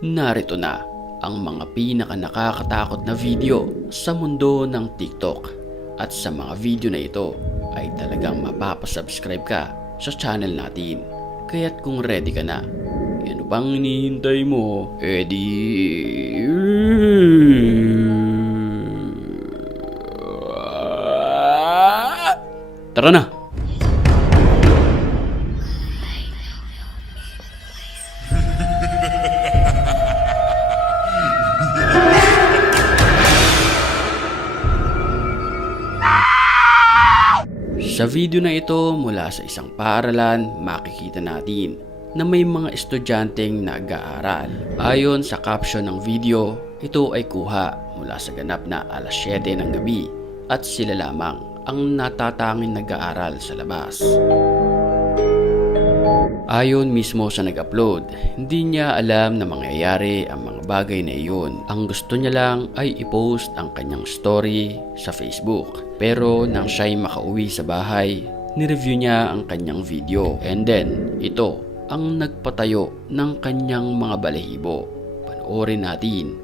Narito na ang mga pinaka-nakakatakot na video sa mundo ng TikTok. At sa mga video na ito ay talagang mapapasubscribe ka sa channel natin. Kaya't kung ready ka na, ano bang hinihintay mo? Tara na! Sa video na ito mula sa isang paaralan, makikita natin na may mga estudyanteng nag-aaral. Ayon sa caption ng video, ito ay kuha mula sa ganap na alas 7 ng gabi at sila lamang ang natatanging nag-aaral sa labas. Ayon mismo sa nag-upload, hindi niya alam na mangyayari ang mga bagay na iyon. Ang gusto niya lang ay i-post ang kanyang story sa Facebook. Pero nang siya'y makauwi sa bahay, nireview niya ang kanyang video. And then, ito ang nagpatayo ng kanyang mga balahibo. Panoorin natin.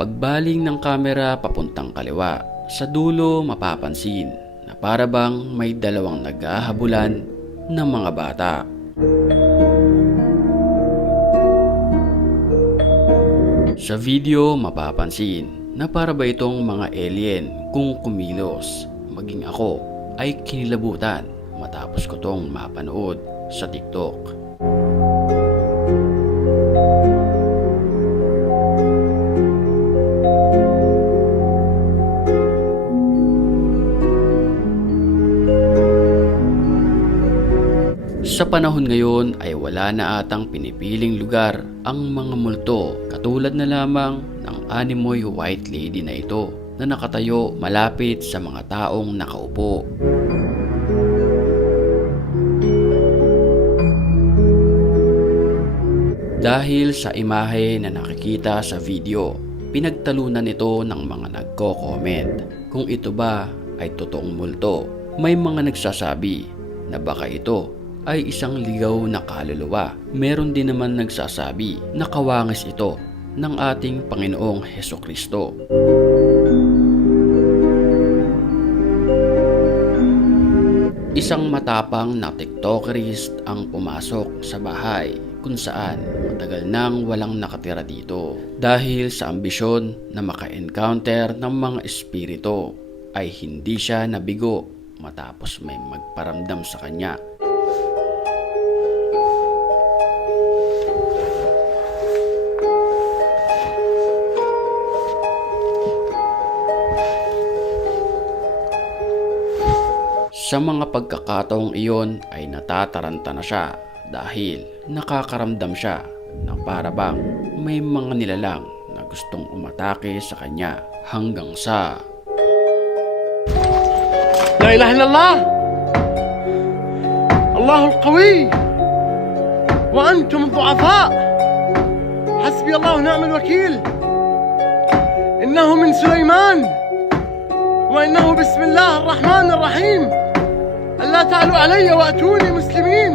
Pagbaling ng kamera papuntang kaliwa, sa dulo mapapansin na para bang may dalawang naghahabulan ng mga bata. Sa video mapapansin na para ba itong mga alien kung kumilos. Maging ako ay kinilabutan matapos ko tong mapanood sa TikTok. Sa panahon ngayon ay wala na atang pinipiling lugar ang mga multo, katulad na lamang ng animoy white lady na ito na nakatayo malapit sa mga taong nakaupo. Dahil sa imahe na nakikita sa video, pinagtalunan ito ng mga nagko-comment kung ito ba ay totoong multo. May mga nagsasabi na baka ito ay isang ligaw na kaluluwa. Meron din naman nagsasabi na kawangis ito ng ating Panginoong Hesukristo. Isang matapang na TikTokerist ang pumasok sa bahay kung saan matagal nang walang nakatira dito. Dahil sa ambisyon na maka-encounter ng mga espiritu ay hindi siya nabigo matapos may magparamdam sa kanya. Sa mga pagkakataong iyon ay natataranta na siya dahil nakakaramdam siya na para bang may mga nilalang na gustong umatake sa kanya hanggang sa لا إله إلا الله الله القوي وأنتم الضعفاء حسبي الله ونعم الوكيل إنه من سليمان وإنه بسم الله الرحمن الرحيم ألا تعلوا علي وأتوني مسلمين.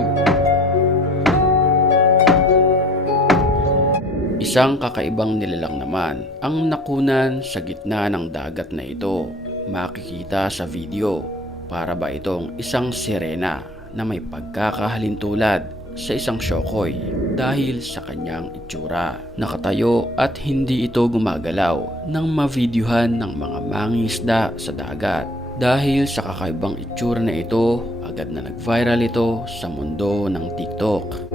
Isang kakaibang nilalang naman ang nakunan sa gitna ng dagat na ito. Makikita sa video, para ba itong isang sirena na may pagkakahalintulad sa isang syokoy dahil sa kanyang itsura. Nakatayo at hindi ito gumagalaw nang mavideohan ng mga mangingisda sa dagat. Dahil sa kakaibang itsura na ito, agad na nag-viral ito sa mundo ng TikTok.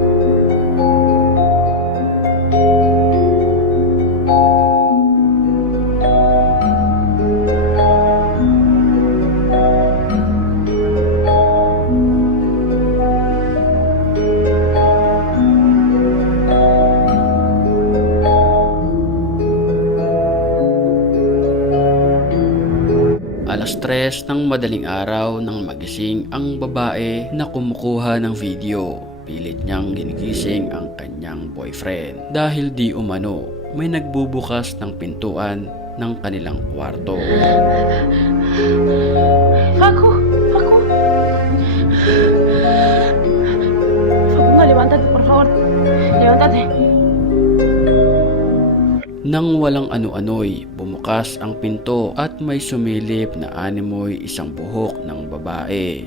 Alas 3 ng madaling araw nang magising ang babae na kumukuha ng video. Pilit niyang ginigising ang kanyang boyfriend dahil di umano may nagbubukas ng pintuan ng kanilang kwarto. Facu, Facu. Facundo, levántate, por favor. Levántate. Nang walang ano-ano'y bumukas ang pinto at may sumilip na animoy isang buhok ng babae.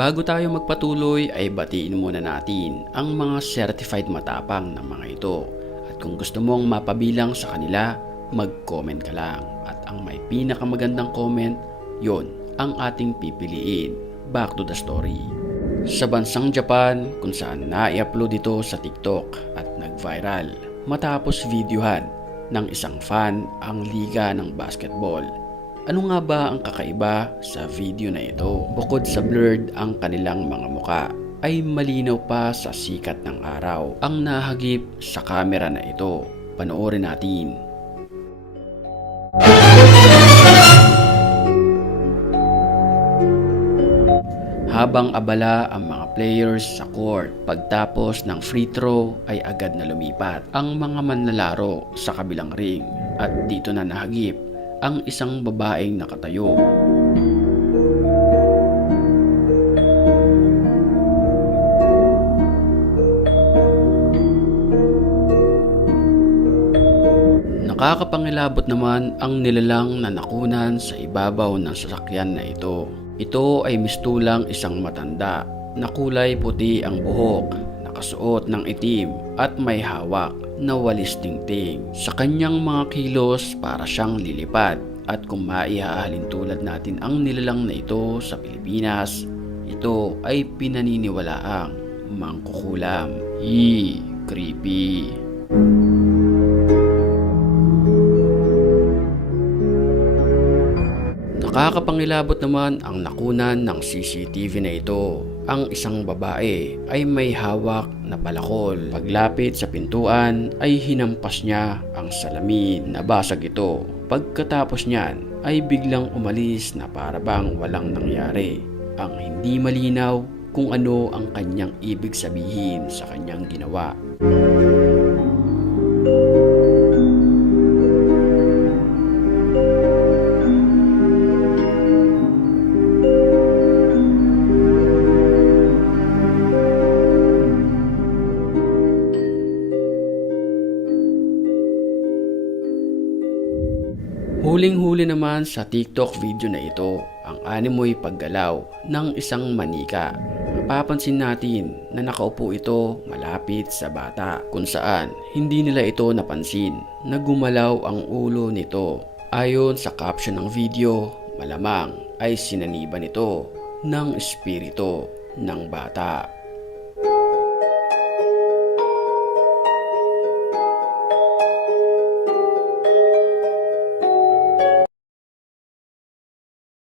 Bago tayo magpatuloy ay batiin muna natin ang mga certified matapang ng mga ito. At kung gusto mong mapabilang sa kanila, mag-comment ka lang. At ang may pinakamagandang comment, yon ang ating pipiliin. Back to the story. Sa bansang Japan, kung saan na-i-upload ito sa TikTok at nag-viral, matapos videohan ng isang fan ang liga ng basketball. Ano nga ba ang kakaiba sa video na ito? Bukod sa blurred ang kanilang mga muka, ay malinaw pa sa sikat ng araw ang nahagip sa kamera na ito. Panoorin natin. Habang abala ang mga players sa court, pagtapos ng free throw ay agad na lumipat ang mga manlalaro sa kabilang ring at dito na nahagip ang isang babaeng nakatayo. Nakakapangilabot naman ang nilalang na nakunan sa ibabaw ng sasakyan na ito. Ito ay mistulang isang matanda na kulay puti ang buhok, nakasuot ng itim at may hawak na walis tingting. Sa kanyang mga kilos para siyang lilipad at kung maihahalin tulad natin ang nilalang na ito sa Pilipinas, ito ay pinaniniwalaang mangkukulam. Creepy. Nakakapangilabot naman ang nakunan ng CCTV na ito. Ang isang babae ay may hawak na palakol. Paglapit sa pintuan ay hinampas niya ang salamin. Nabasag ito. Pagkatapos niyan ay biglang umalis na parabang walang nangyari. Ang hindi malinaw kung ano ang kanyang ibig sabihin sa kanyang ginawa. Huling-huli naman sa TikTok video na ito ang animoy paggalaw ng isang manika. Mapapansin natin na nakaupo ito malapit sa bata kung saan hindi nila ito napansin na gumalaw ang ulo nito. Ayon sa caption ng video, malamang ay sinaniban ito ng espiritu ng bata.